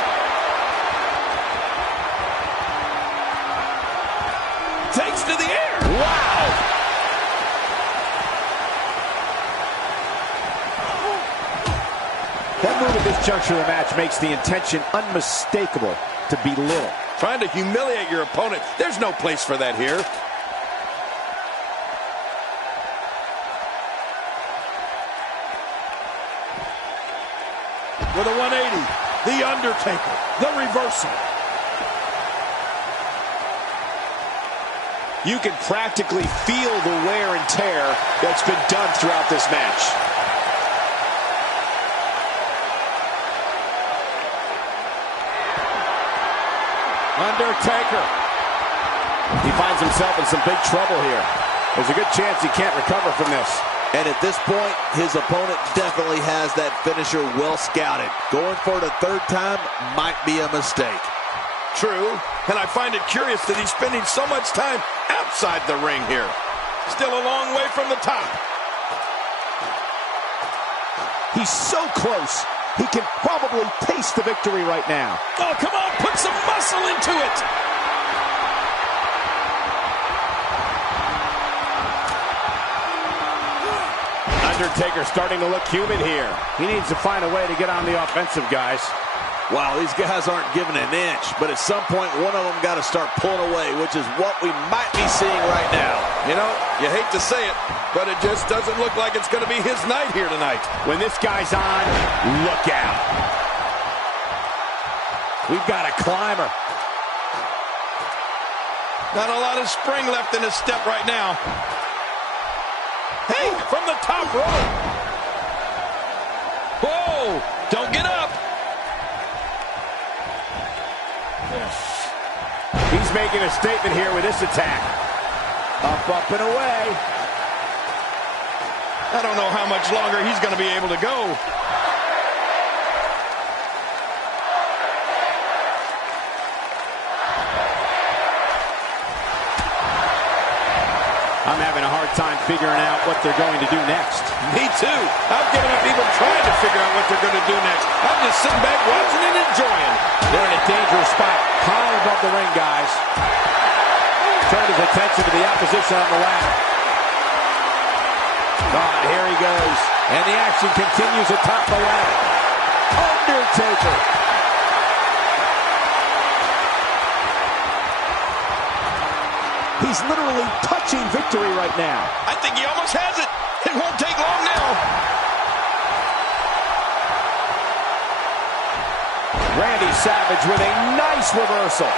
Takes to the air. Wow. That move at this juncture of the match makes the intention unmistakable to belittle. Trying to humiliate your opponent. There's no place for that here. With a 180, The Undertaker, the reversal. You can practically feel the wear and tear that's been done throughout this match. Undertaker. He finds himself in some big trouble here. There's a good chance he can't recover from this. And at this point, his opponent definitely has that finisher well scouted. Going for it a third time might be a mistake. True, and I find it curious that he's spending so much time outside the ring here. Still a long way from the top. He's so close. He can probably taste the victory right now. Oh, come on, put some muscle into it. Undertaker starting to look human here. He needs to find a way to get on the offensive, guys. Wow, these guys aren't giving an inch, but at some point, one of them got to start pulling away, which is what we might be seeing right now. You know, you hate to say it, but it just doesn't look like it's going to be his night here tonight. When this guy's on, look out. We've got a climber. Not a lot of spring left in his step right now. Hey, from the top rope. Whoa, don't get up. He's making a statement here with this attack. Up, and away. I don't know how much longer he's going to be able to go. I'm having a hard time figuring out what they're going to do next. Me too. I've given up even trying to figure out what they're going to do next. I'm just sitting back watching and enjoying. They're in a dangerous spot, high above the ring, guys. Turned his attention to the opposition on the ladder. Oh, here he goes. And the action continues atop the ladder. Undertaker. He's literally touching victory right now. I think he almost has it. It won't take long now. Randy Savage with a nice reversal.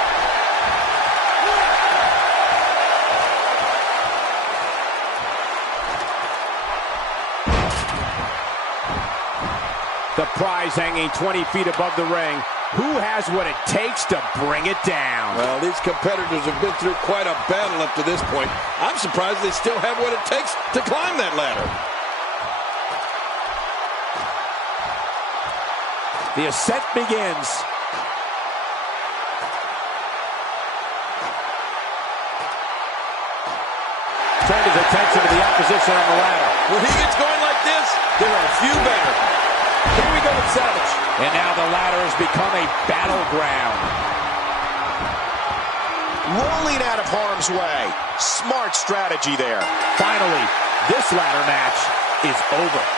The prize hanging 20 feet above the ring. Who has what it takes to bring it down? Well, these competitors have been through quite a battle up to this point. I'm surprised they still have what it takes to climb that ladder. The ascent begins. Turned his attention to the opposition on the ladder. When he gets going like this, there are a few better. Here we go with Savage. And now the ladder has become a battleground. Rolling out of harm's way. Smart strategy there. Finally, this ladder match is over.